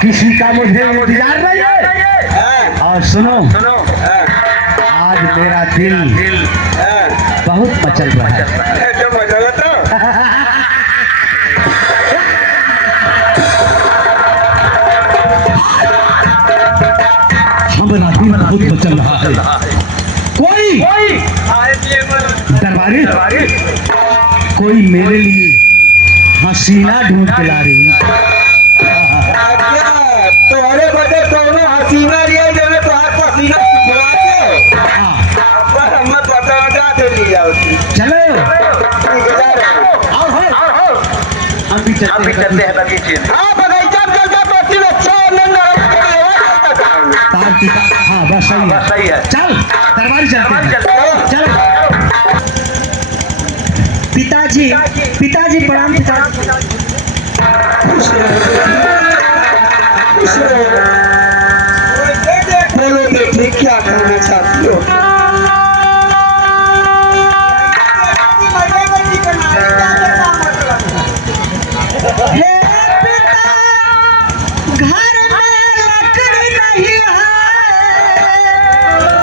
किसी का मुझे इंतजार नहीं है। और सुनो, आज मेरा दिल बहुत मचल रहा है। हमारा दिल बहुत मचल रहा है। कोई दरबारी, कोई मेरे लिए हसीना ढूंढ के ला रही है। तुम्हारे बदे दोनों हसीना लिया जब तो हाथ पसीना छुपवा के पर हम बता दे लिया उसकी। चलो आओ हम भी चलते हैं बगीचे में। हाँ बगीचा में चलते पति बच्चा हाँ बस सही है। चल दरबारी चलते हैं। चल पिताजी प्रणाम। पिताजी बोलो बेटी क्या करना चाहती हो? घर में लकड़ी नहीं है,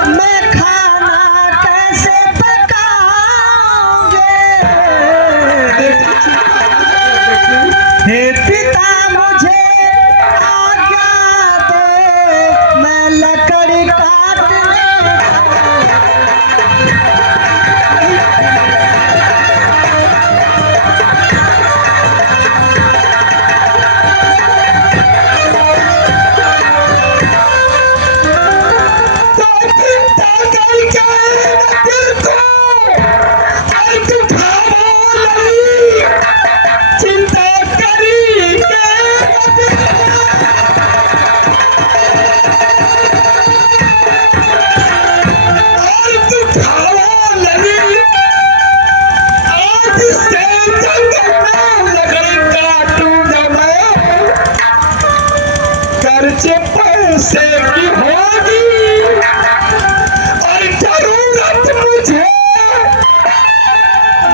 मैं खाना कैसे पकाऊंगे? हे पिता मुझे आज्ञा दे, मैं लकड़ी काटने पैसे की होगी और जरूरत मुझे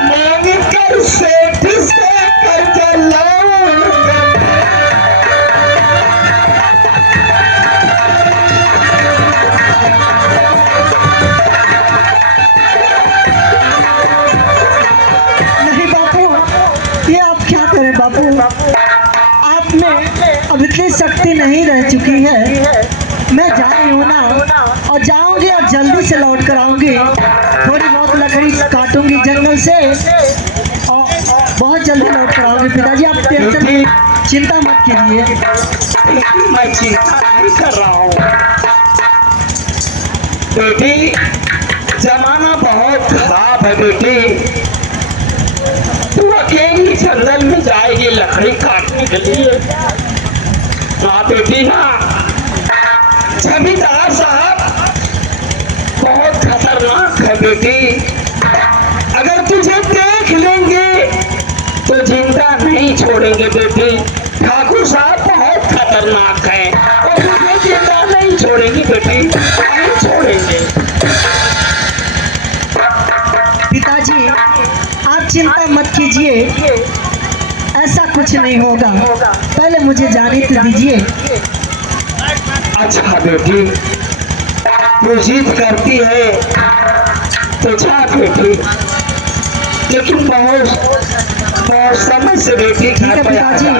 मांग कर सेठ से कर्ज लाऊंगा। नहीं बापू, ये आप क्या करें बापू? आप में अब इतनी शक्ति नहीं रह चुकी है। मैं जा रही हूँ ना, और जाऊंगी और जल्दी से लौट कर आऊंगी। थोड़ी बहुत लकड़ी काटूंगी जंगल से और बहुत जल्दी लौट कर आऊंगी। पिताजी आप टेंशन चिंता मत कीजिए। मैं चिंता नहीं कर रहा हूँ बेटी, जमाना बहुत खराब है बेटी। तू अकेली जंगल में जाएगी लकड़ी काटने के लिए? हाँ बेटी ना, जमींदार साहब बहुत खतरनाक है बेटी। अगर तुझे देख लेंगे तो जिंदा नहीं छोड़ेंगे बेटी। ठाकुर साहब बहुत खतरनाक है और तुझे जिंदा नहीं छोड़ेंगे बेटी, नहीं छोड़ेंगे। पिताजी आप चिंता मत कीजिए, ऐसा कुछ नहीं होगा। पहले मुझे जाने तो दीजिए। अच्छा बेटी, तू जिद करती है तो जा बेटी, लेकिन बहुत समय से बेटी ठीक है घर पे पिताजी,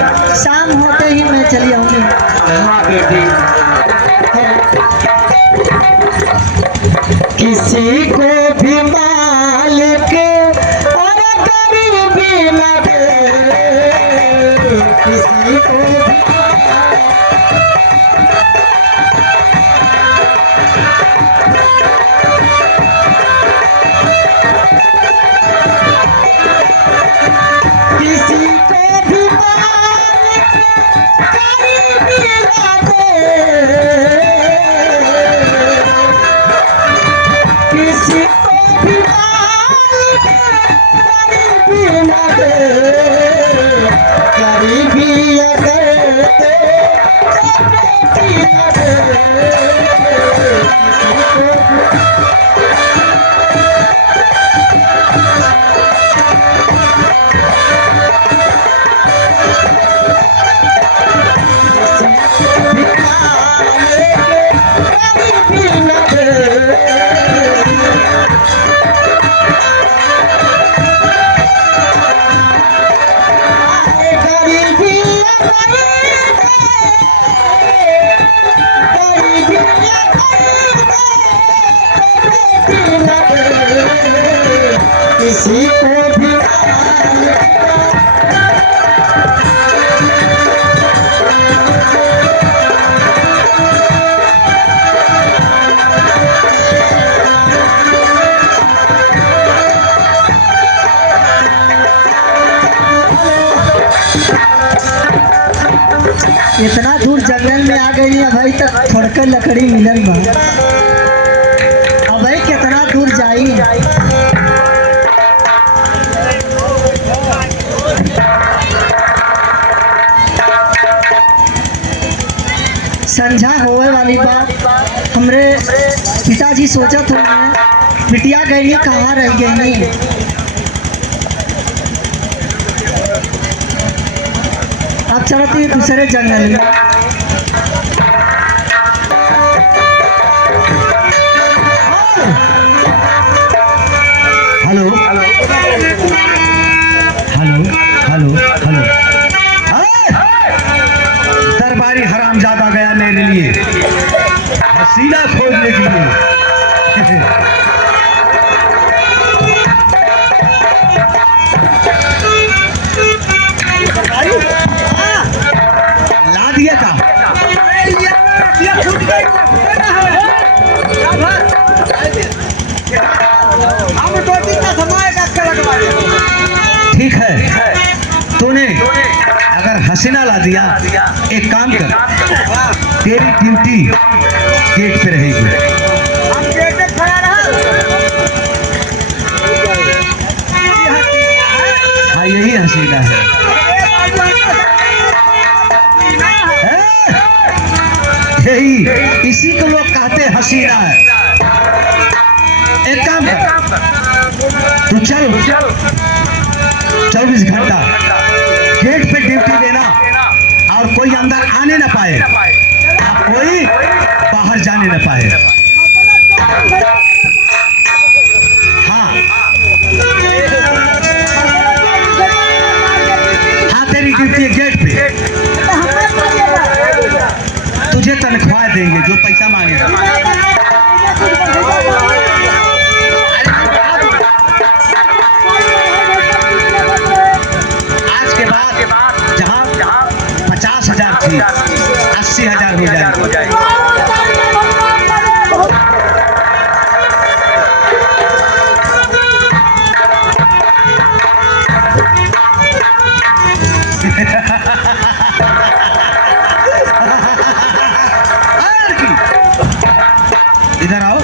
शाम होते ही मैं चली आऊंगी। हाँ बेटी, किसी को भी मालिक और गरीबी लगे, किसी को भी किसी को भी किसी को भी इतना दूर जंगल में आ गई है भाई, तक थोड़कर लकड़ी मिलल बा। अब भाई कितना दूर जाई। संझा होवे वाली बात, हमरे पिताजी सोचत हुए बिटिया गई कहाँ रह गई। अब चलती दूसरे जंगल में। हेलो हेलो हेलो हेलो, दरबारी हरामजादा गया मेरे लिए हसीना खोजने के लिए। ला दिया का ठीक है, तूने अगर हसीना ला दिया, एक काम कर, तेरी ड्यूटी गेट पे रहेगी। हाँ यही हसीना है। यही इसी को लोग कहते हैं हसीना है। एक काम कर, तू चल 24 घंटा गेट पे ड्यूटी देना, और कोई अंदर आने न पाए और कोई बाहर जाने न पाए। हाँ हाँ, तेरी ड्यूटी है गेट पे। तुझे तनख्वाह देंगे जो पैसा मांगेगा। आज के बाद जहाँ 50,000 थी 80,000 हो जाएगी। इधर आओ,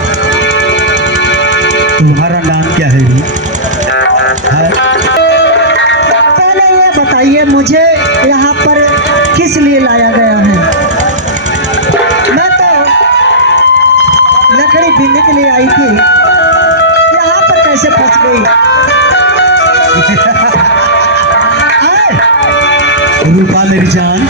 तुम्हारा नाम क्या है? पहले ये बताइए मुझे यहाँ पर किस लिए लाया गया है? मैं तो लकड़ी बीनने के लिए आई थी, यहाँ पर कैसे फंस गई? रूपा मेरी जान,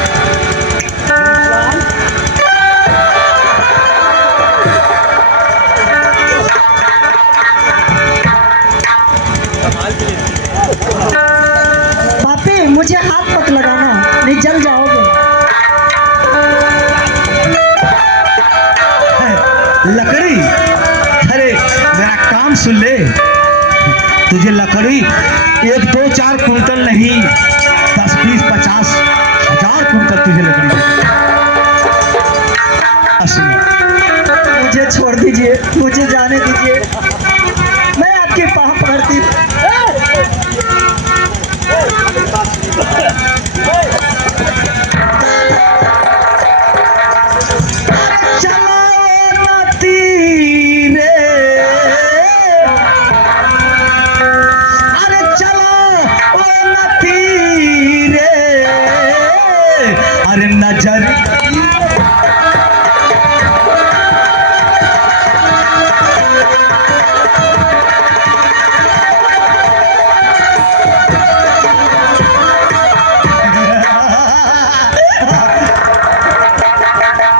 पापी मुझे हाथ मत लगाना, नहीं जल जाओगे। लकड़ी, अरे मेरा काम सुन ले, तुझे लकड़ी 1, 2, 4 कुंटल नहीं 10, 20, 50 हजार कुंटल तुझे लकड़ी। मुझे छोड़ दीजिए, मुझे जाने दीजिए, मैं आपके पाँव पड़ती। अरे नजर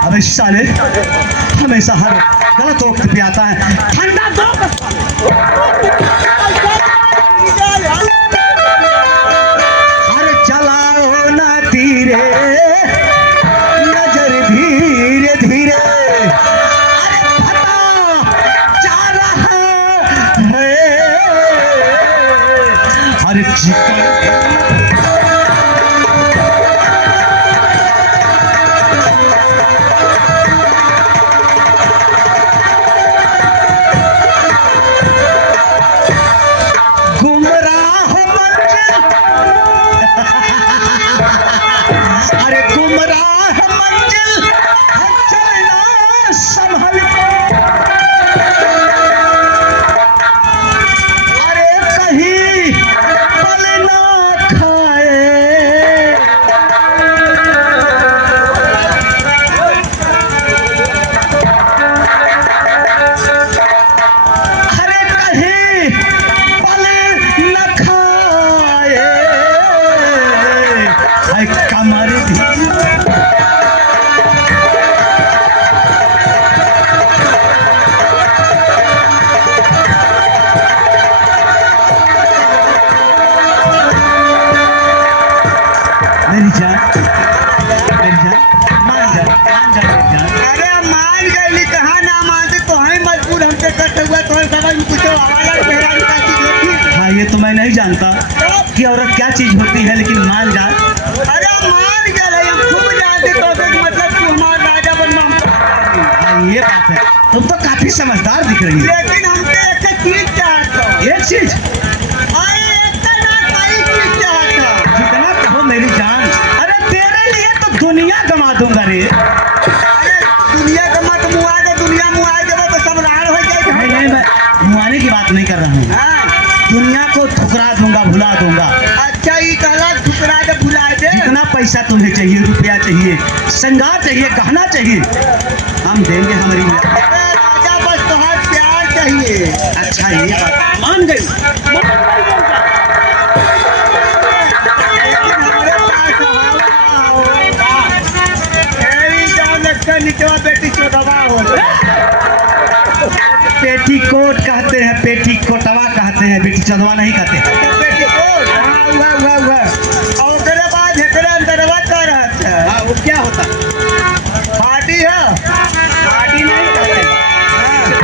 अबे साले हमेशा हर गलत वक्त पे आता है। ठंडा दो अरे चलाओ ना तीरे नजर धीरे धीरे, अरे फटा जा रहा है अरे चिकन गुमराह मंजिल अरे गुमराह मंजिल चलना संभल अरे कहीं पल ना खाए अरे कहीं पल न खाए है कमर भी मेरी जान मान जा मेरी जान अरे मान गई कहाँ ना मानते तो है मजबूर हमसे कट हुआ तो समझ में कुछ आवाज बहरानी का चीज होती हाँ ये तो मैं नहीं जानता कि औरत क्या चीज होती है, लेकिन मान जा। अरे मान गए हम खूब जानते तो मतलब तू हमारा राजा बनना हाँ ये बात है, तुम तो काफी समझदार दिख रही है। लेकिन हमसे एक चीज चाहता हूँ एक चीज अरे एक ना कई चीज चाहता हूँ जितना कहो मेरी जान, अरे तेरे लिए तो दुनिया गंवा दूंगा रे। अरे दुनिया का मत मुआ दे दुनिया मुआ देगा तो सब राड़ हो नहीं जाएगा नहीं, मैं मुआने की बात नहीं कर रहा हूँ, हाँ दुनिया को ठुकरा दूंगा, भुला दूंगा। अच्छा ये कहला ठुकरा दे भुला दे जितना पैसा तुम्हें चाहिए, रुपया चाहिए, श्रृंगार चाहिए, गहना चाहिए, हम देंगे हमारी माँ। अरे राजा बस तुम्हारा प्यार चाहिए अच्छा ये बात मान गई। लेकिन हमारे पास तेरी जान लगता निचवा बेटी चौदवा हो पेटीकोट कहते हैं, पेटीकोटवा कहते हैं, बेटी चौदवा नहीं कहते। बेटी को हाँ हुआ और तेरे बाद एकरे अंदरवा का रहता है हाँ वो क्या होता है? पार्टी है पार्टी नहीं कहते,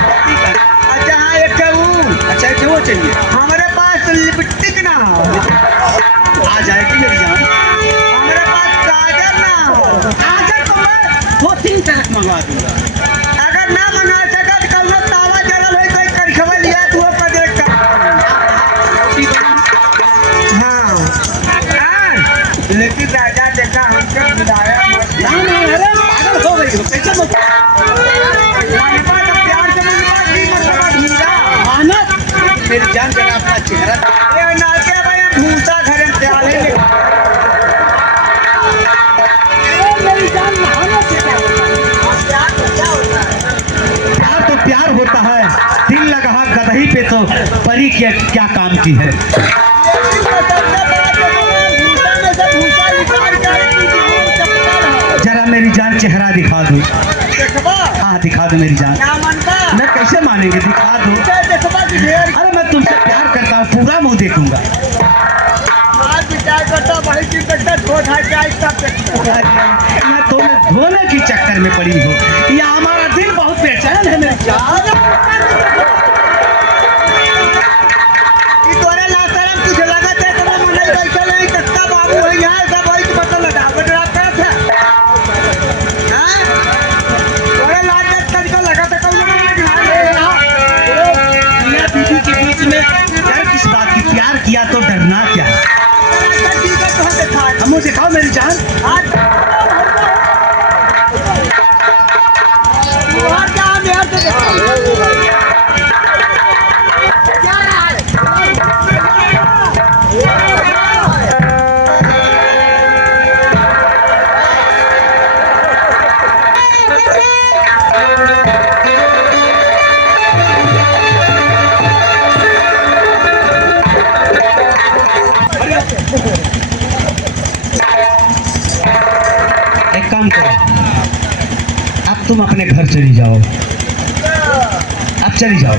पार्टी कहते। अच्छा हाँ एक वो अच्छा एक वो चाहिए, हमारे पास लिपस्टिक ना हो आ जाएगी मेरी जान। हमारे पास काजल ना हो आजा तो मैं 2-3 तरफ मंगवा दूंगा। अगर ना मंगा सका तो कौनो तावा जलल है कोई करखवा लिया तू पर देख कर हाँ हाँ लेकिन राजा देखा हमसे बुलाया मत ना ना अरे पागल हो गई हो, कैसे मत मनपा तो प्यार से मनपा की मनपा ढीला मानत मेरी जान, जरा अपना चेहरा ये नाचे भाई भूसा घरे में प्याले ले मेरी जान नहाना क्या होता है? प्यार तो प्यार होता है, दिल लगा गदही पे तो परी क्या काम की है। जरा मेरी जान चेहरा दिखा दो। हाँ दिखा दो मेरी जान। मैं कैसे मानेंगे, दिखा दो। अरे मैं तुमसे प्यार करता हूँ, पूरा मुंह देखूंगा। मैं तुम्हें धोने के चक्कर में पड़ी हो, या हमारा दिल बहुत बेचैन है मेरी जान। मियां बीवी के बीच में डर किस बात की, प्यार किया तो डरना क्या है? हमको दिखाओ मेरी जान। एक काम करो, अब तुम अपने घर चली जाओ, अब चली जाओ।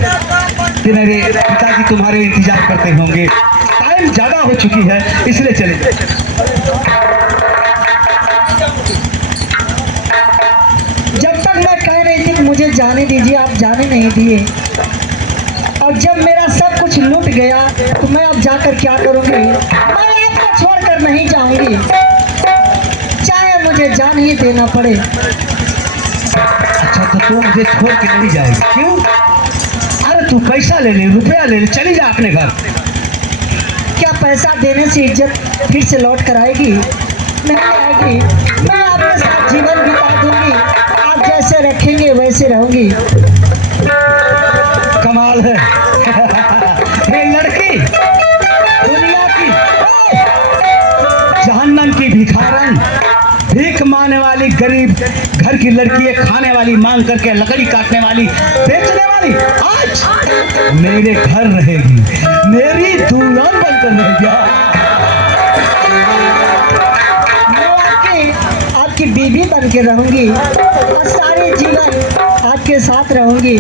कि मेरे पिताजी तुम्हारे इंतजार करते होंगे, टाइम ज्यादा हो चुकी है, इसलिए चले जाओ। जब तक मैं कह रही थी कि मुझे जाने दीजिए, आप जाने नहीं दिए। और जब मेरा सब कुछ लूट गया तो मैं अब जाकर क्या करूंगी? मैं आपको छोड़कर नहीं जाऊंगी, चाहे मुझे जान ही देना पड़े। अच्छा तो तू मुझे छोड़ के नहीं जाएगी, क्यों? अरे तू पैसा ले ले, रुपया ले ले, चली जा अपने घर। क्या पैसा देने से इज्जत फिर से लौट कर आएगी? नहीं आएगी। मैं आपके साथ जीवन बिता दूंगी, आप जैसे रखेंगे वैसे रहूंगी। कमाल है। ये लड़की दुनिया की जहन्नम की भिखारन, भीख मांगने वाली गरीब घर की लड़की है, खाने वाली, मांग करके लकड़ी काटने वाली, बेचने वाली, आज मेरे घर रहेगी, मेरी दुल्हन बनकर रहेगी। आपकी बीवी बन के रहूंगी और सारे जीवन आपके साथ रहूंगी।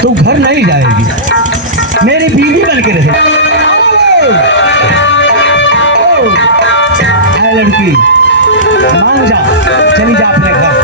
तू घर नहीं जाएगी, मेरी बीवी बन के रहेगी। है लड़की, मान जा, चली जा अपने घर।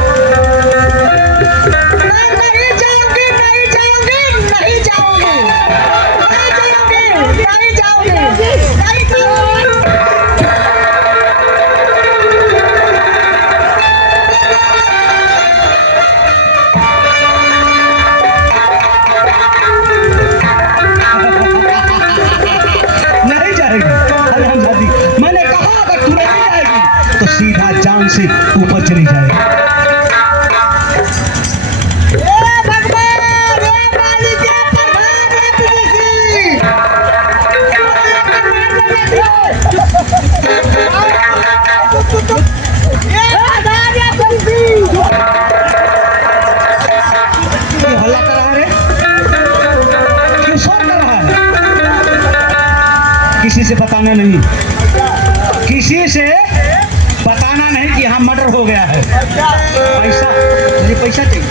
मैंने कहा अगर तू नहीं जाएगी तो सीधा जान से ऊपर चली जाएगी। हल्ला कर रहा है, क्यों शोर कर रहा है? किसी से बताना नहीं, किसी से बताना नहीं कि यहाँ मर्डर हो गया है। पैसा, मुझे पैसा चाहिए।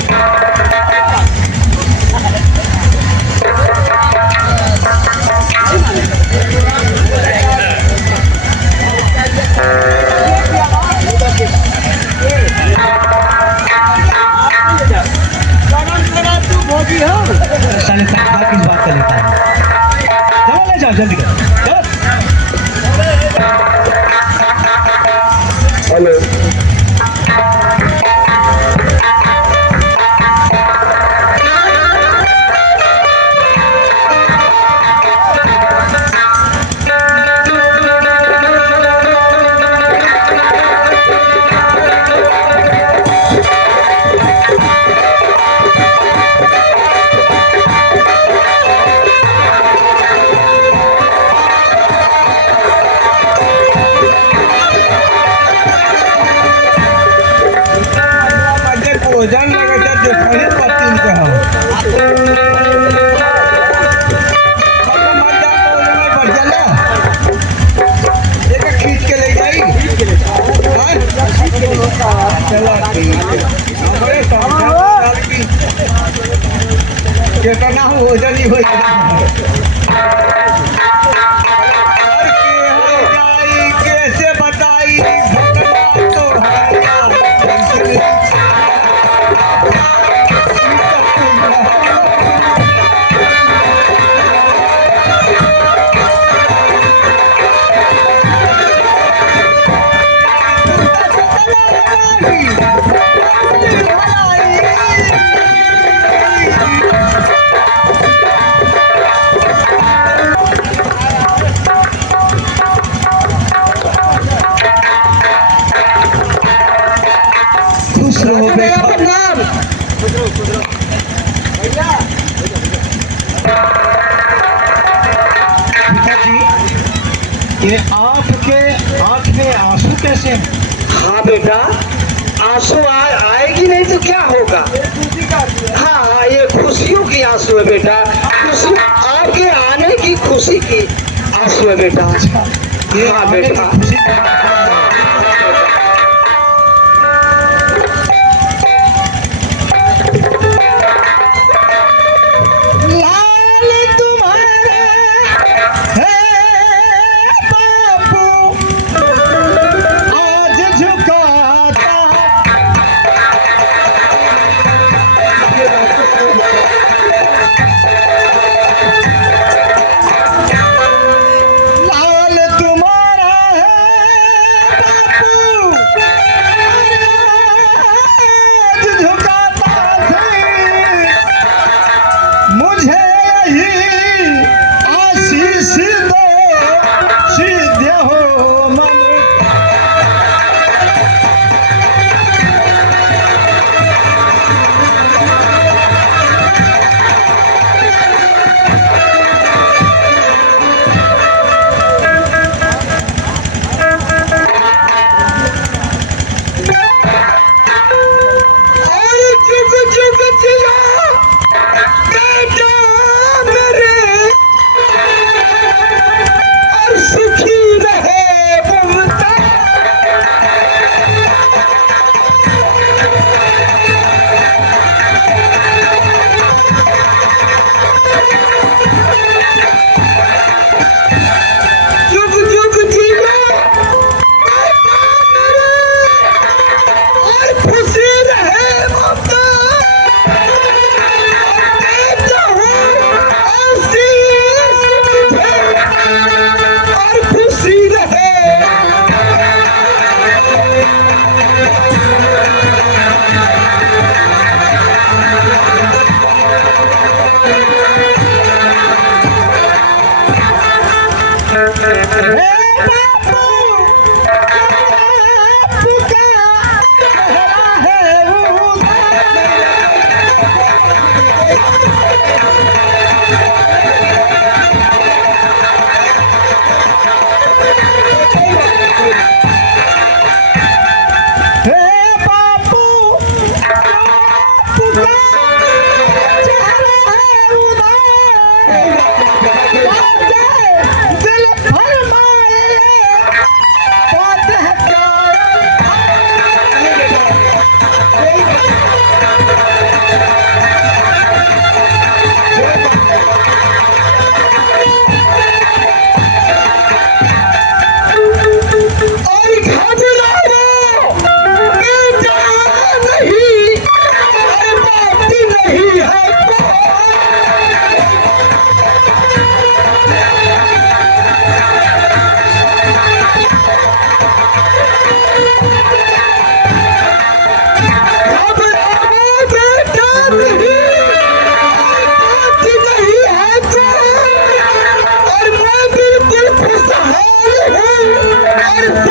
साले तक किस बात का लेता है? चलो ले जाओ, जल्दी करो, चलो। हेलो, भोजन लगता देखी पत्ती के हम खींच के ले जाई। चलो कितना भोजन ही हो कैसे बताई तो खुश रहो बेटा। पिताजी, ये आपके आंख में आंसू कैसे हैं? हाँ बेटा, आंसू आएगी नहीं तो क्या होगा? हाँ, ये खुशियों की आंसू है बेटा, खुशी आपके आने की खुशी की आंसू है बेटा। ये हाँ आने की बेटा, खुशी का लाल तुम्हारा है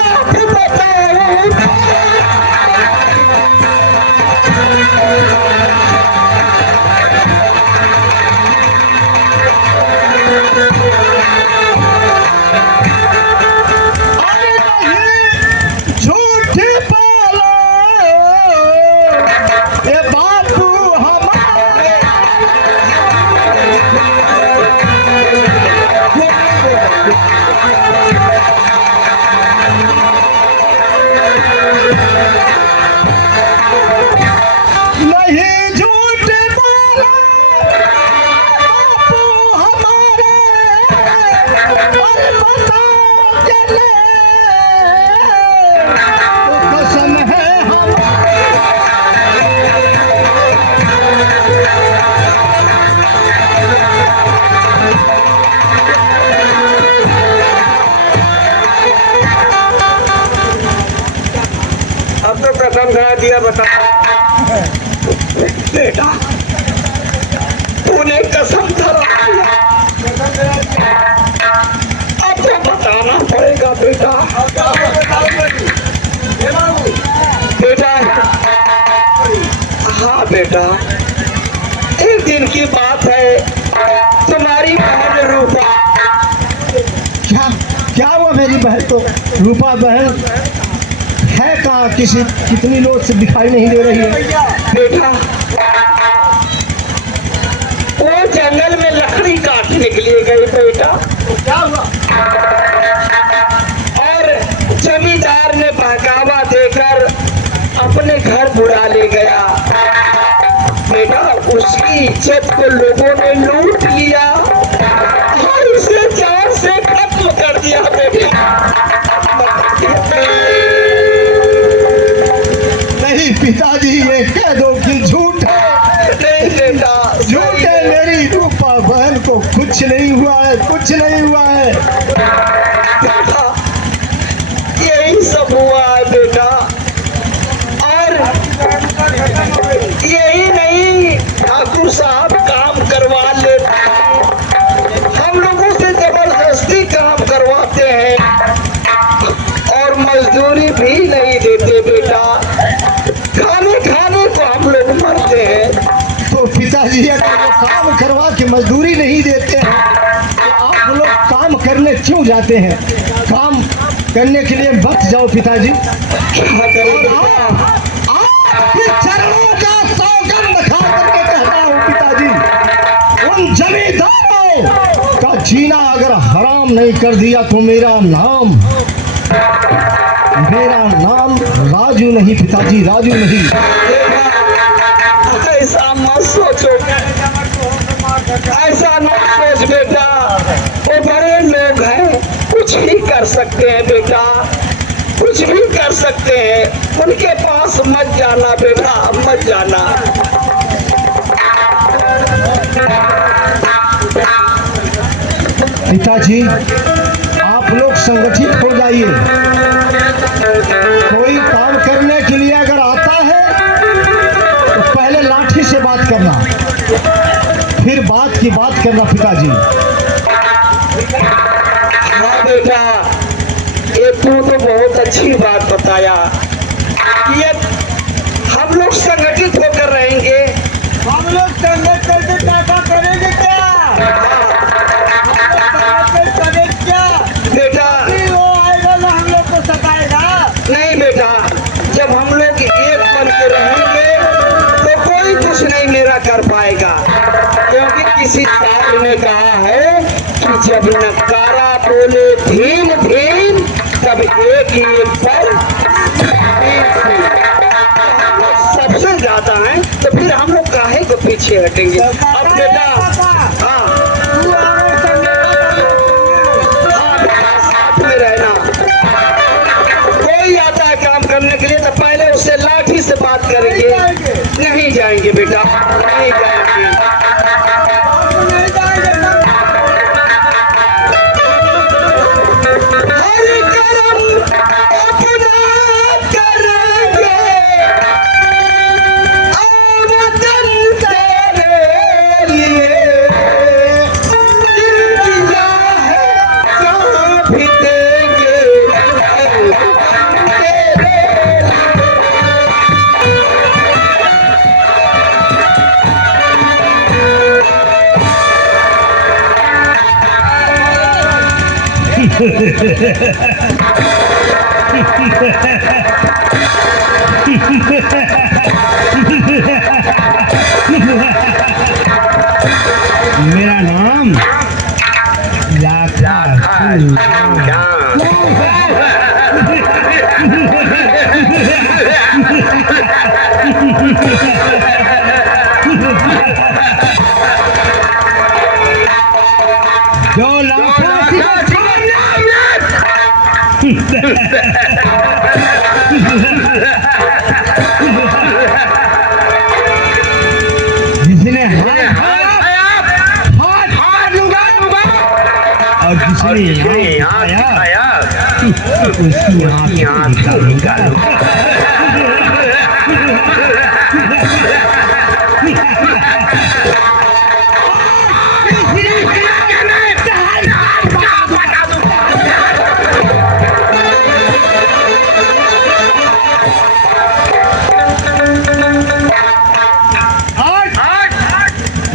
साफ बताऊं अरे नहीं झूठ बोलो ये बापू हमारे नहीं झूठ बोलो बापू हमारे अरे बताओ चले कसम है हमारी अब तो कसम खा दिया बता बेटा तूने कसम धरा अब तो बताना पड़ेगा बेटा बेटा हाँ बेटा एक दिन की बात है तुम्हारी बहन रूपा क्या क्या हुआ मेरी बहन को रूपा बहन है कहाँ किसी कितनी लोग से दिखाई नहीं दे रही है बेटा वो जंगल में लकड़ी काटने के लिए गई बेटा क्या हुआ और जमींदार ने बहकावा देकर अपने घर बुला ले गया बेटा उसकी इज्जत को लोगों ने लूट लिया और उसे जान से खत्म कर दिया बेटा नहीं पिताजी ये कह दो कि झूठ है नहीं बेटा झूठ है मेरी रूपा बहन को कुछ नहीं हुआ है कुछ नहीं हुआ है बेटा यही सब हुआ है बेटा और यही नहीं ठाकुर साहब काम करवा लेते हैं हम लोगों से जबरदस्ती काम करवाते हैं और मजदूरी भी नहीं देते बेटा खाने खाने को हम लोग मरते हैं तो पिताजी अगर वो काम करवा के मजदूरी नहीं देते हैं तो आप लोग काम करने क्यों जाते हैं काम करने के लिए मत जाओ पिताजी क्या करें और बेटा? आपके चरणों का सौगंध खा करके कहता हूँ पिताजी उन जमींदारों का जीना अगर हराम नहीं कर दिया तो मेरा नाम राजू नहीं पिताजी राजू नहीं ऐसा मत सोचो ऐसा मत सोच बेटा वो बड़े लोग हैं कुछ भी कर सकते हैं बेटा कुछ भी कर सकते हैं उनके पास मत जाना बेटा मत जाना पिताजी आप लोग संगठित हो जाइए कोई काम करने के लिए अगर आता है तो पहले लाठी से बात करना फिर बात की बात करना पिताजी हाँ बेटा ये तू तो बहुत अच्छी बात बताया ये हम लोग संगठित होकर रहेंगे हम लोग संघर्ष करके क्या करेंगे क्या क्या बेटा वो आएगा ना हम लोग को सताएगा नहीं बेटा जब हम लोग एक बन के रहेंगे तो कोई कुछ नहीं मेरा कर पाएगा क्योंकि किसी साहब ने कहा है कि जब नकारा बोले भीम भीम तब एक ही एक पर सबसे ज्यादा है तो फिर हम लोग काहे को पीछे हटेंगे अब बेटा हाँ तू हमारे संघर्ष हाँ बेटा साथ में रहना कोई आता है काम करने के लिए तो पहले उससे लाठी से बात करेंगे नहीं जाएंगे बेटा नहीं जाएंगे नहीं जाएंगे हरि करम अपना करेंगे वतन तेरे लिए दिल दिया है जहाँ भी देंगे मेरा नाम लाखा जो लाखा जिसने और जिसने यहाँ आया उसकी आँख निकालो।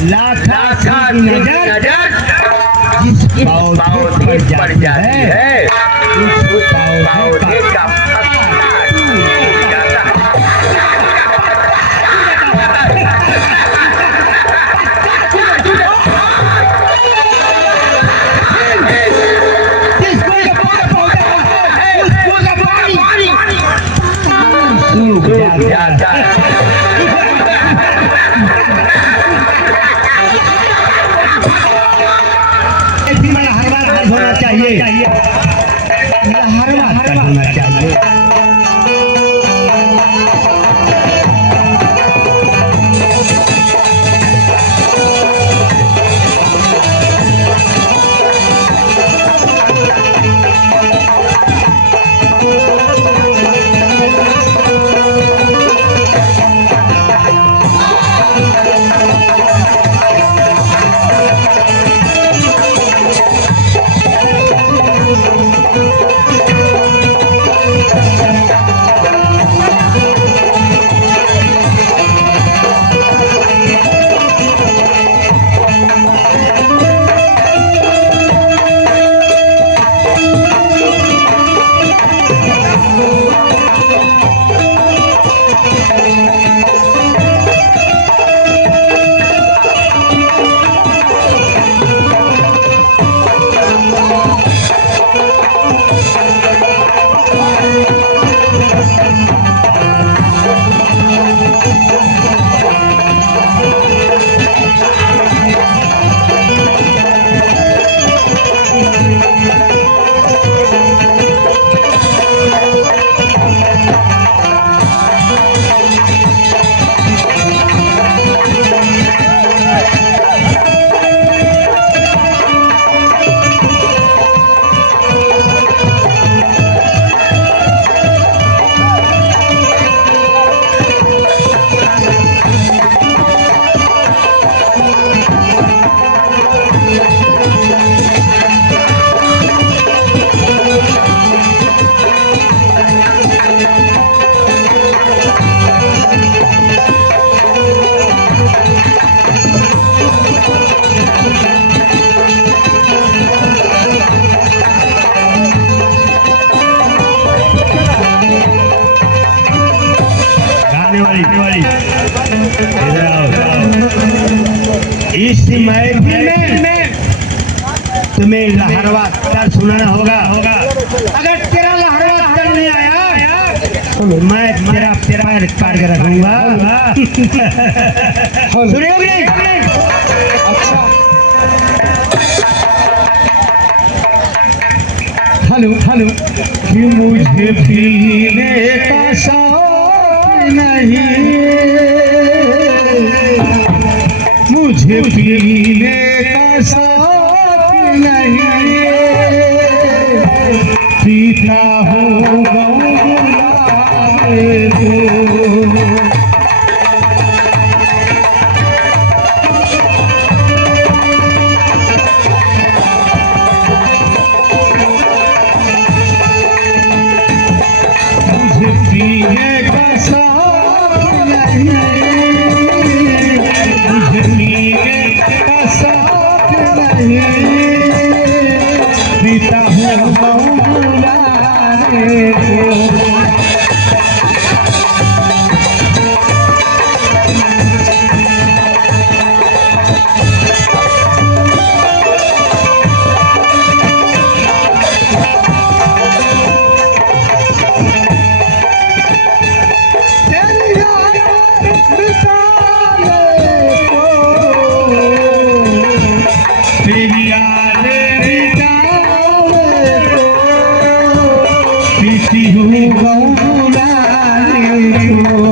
लाखा की नजर जिस पौधे पर जाती है उस पौधे का सूख जाता है। होना चाहिए हर बात होना चाहिए। वाली इधर आओ। इस महफिल में तुम्हें लहरवा कर सुनाना होगा। अगर तेरा लहरवा कर नहीं आया तो मैं तेरा पैर काट के रखूंगा। सुनियोगे नहीं? अच्छा हेलो कि मुझे पीने का शौक नहीं, मुझे पीने का शौक नहीं, पीता हूँ गऊ गुलाब को। पीने का शौक नहीं, मुझे पीने का शौक नहीं, पीता हूँ हूँ गौरानी को।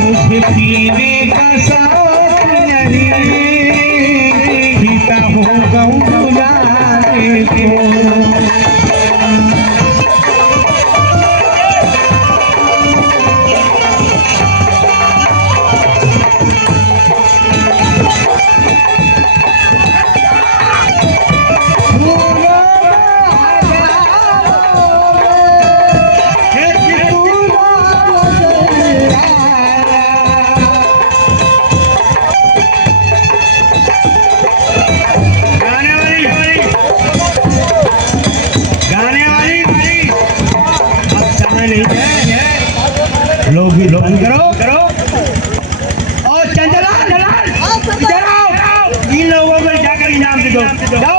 मुझे पीने का शौक नहीं, पीता हूँ गौरानी को। लोग भी लोग करो और चंचला इधर आओ, इन लोगों को जाकर इनाम दे दो। जाओ।